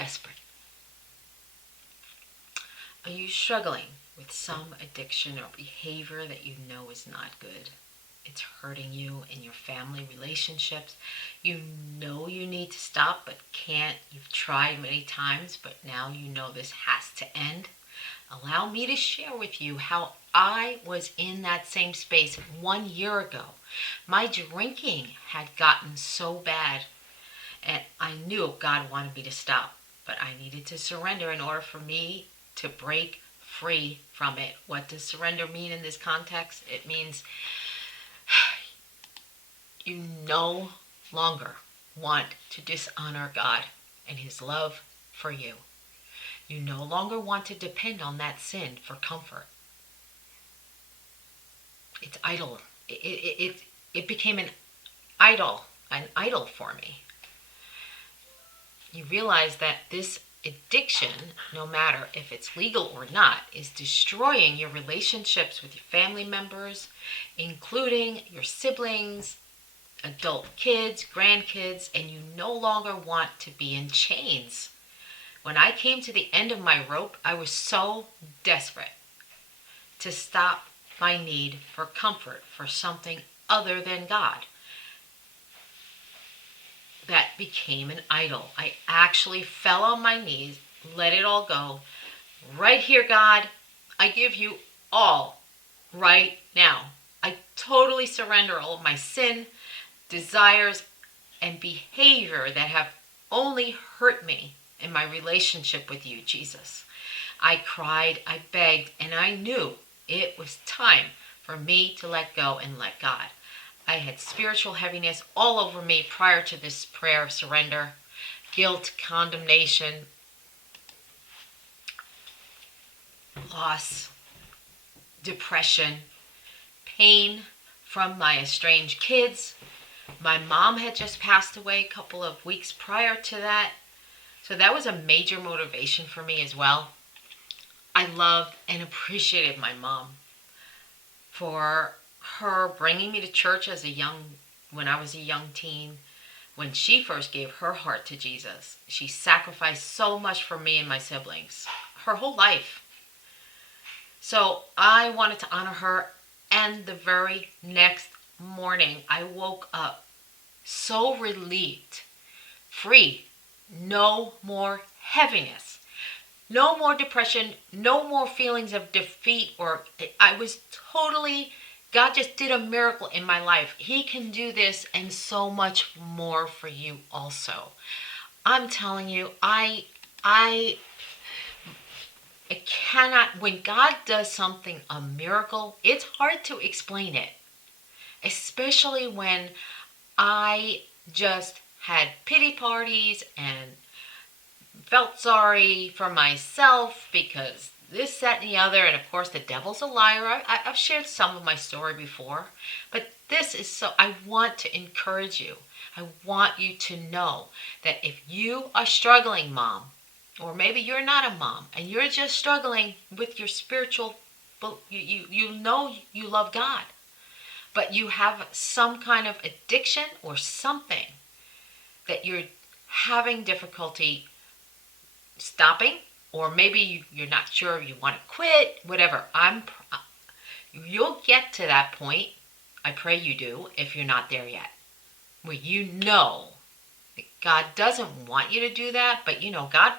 desperate? Are you struggling with some addiction or behavior that you know is not good? It's hurting you in your family relationships. You know you need to stop but can't. You've tried many times, but now you know this has to end. Allow me to share with you how I was in that same space 1 year ago. My drinking had gotten so bad, and I knew God wanted me to stop, but I needed to surrender in order for me to break free from it. What does surrender mean in this context? It means you no longer want to dishonor God and His love for you. You no longer want to depend on that sin for comfort. It's idol. It became an idol for me. You realize that this addiction, no matter if it's legal or not, is destroying your relationships with your family members, including your siblings, adult kids, grandkids, and you no longer want to be in chains. When I came to the end of my rope, I was so desperate to stop my need for comfort for something other than God. That became an idol. I actually fell on my knees, let it all go. Right here, God, I give you all right now. I totally surrender all of my sin, desires, and behavior that have only hurt me in my relationship with you, Jesus. I cried, I begged, and I knew it was time for me to let go and let God. I had spiritual heaviness all over me prior to this prayer of surrender. Guilt, condemnation, loss, depression, pain from my estranged kids. My mom had just passed away a couple of weeks prior to that. So that was a major motivation for me as well. I loved and appreciated my mom for her bringing me to church when I was a young teen. When she first gave her heart to Jesus, she sacrificed so much for me and my siblings, her whole life. So I wanted to honor her, and the very next morning I woke up so relieved, free, no more heaviness, no more depression, no more feelings of defeat, or I was totally, God just did a miracle in my life. He can do this and so much more for you also. I'm telling you, I cannot, when God does something, a miracle, it's hard to explain it. Especially when I just had pity parties and felt sorry for myself because this, that, and the other. And of course, the devil's a liar. I've shared some of my story before. But this is so, I want to encourage you. I want you to know that if you are struggling, mom, or maybe you're not a mom and you're just struggling with your spiritual, you know you love God, but you have some kind of addiction or something that you're having difficulty stopping, or maybe you're not sure you want to quit, whatever. You'll get to that point. I pray you do if you're not there yet, where you know that God doesn't want you to do that, but God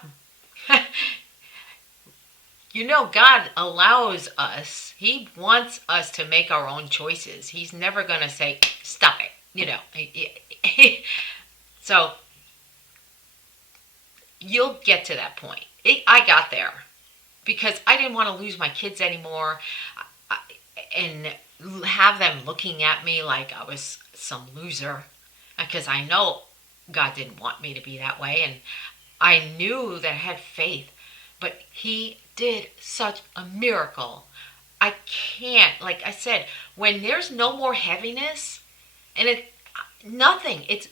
God allows us. He wants us to make our own choices. He's never going to say, stop it, So you'll get to that point. I got there because I didn't want to lose my kids anymore and have them looking at me like I was some loser, because I know God didn't want me to be that way, and I knew that I had faith, but He did such a miracle. I can't, like I said, when there's no more heaviness and nothing, it's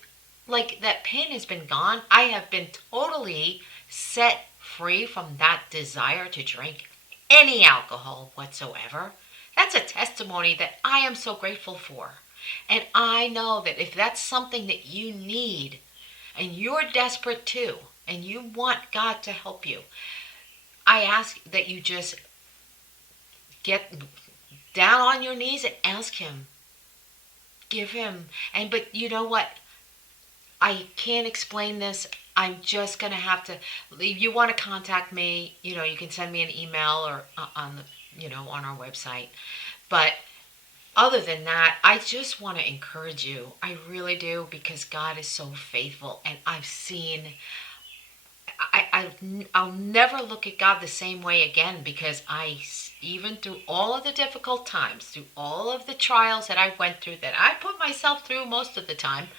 like that pain has been gone. I have been totally set free from that desire to drink any alcohol whatsoever. That's a testimony that I am so grateful for. And I know that if that's something that you need and you're desperate too, and you want God to help you, I ask that you just get down on your knees and ask Him. Give Him. But you know what? I can't explain this. I'm just gonna have to. If you want to contact me, you can send me an email or on the, on our website. But other than that, I just want to encourage you. I really do, because God is so faithful, and I've seen. I'll never look at God the same way again, because even through all of the difficult times, through all of the trials that I went through, that I put myself through most of the time,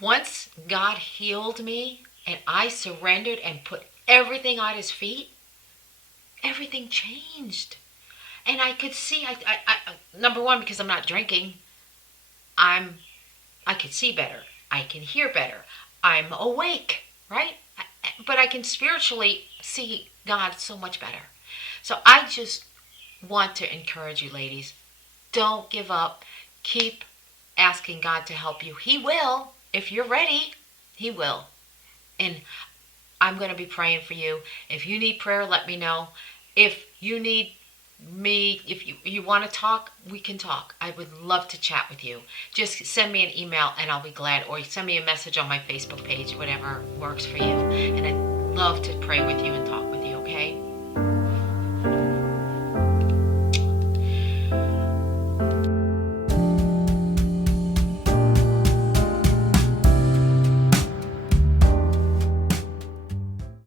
once God healed me and I surrendered and put everything at His feet, everything changed. And I could see, number one, because I'm not drinking, I can see better. I can hear better. I'm awake, right? But I can spiritually see God so much better. So I just want to encourage you, ladies. Don't give up. Keep asking God to help you. He will. If you're ready, He will. And I'm going to be praying for you. If you need prayer, let me know. If you need me, if you want to talk, we can talk. I would love to chat with you. Just send me an email and I'll be glad, or send me a message on my Facebook page, whatever works for you. And I'd love to pray with you and talk with you, okay?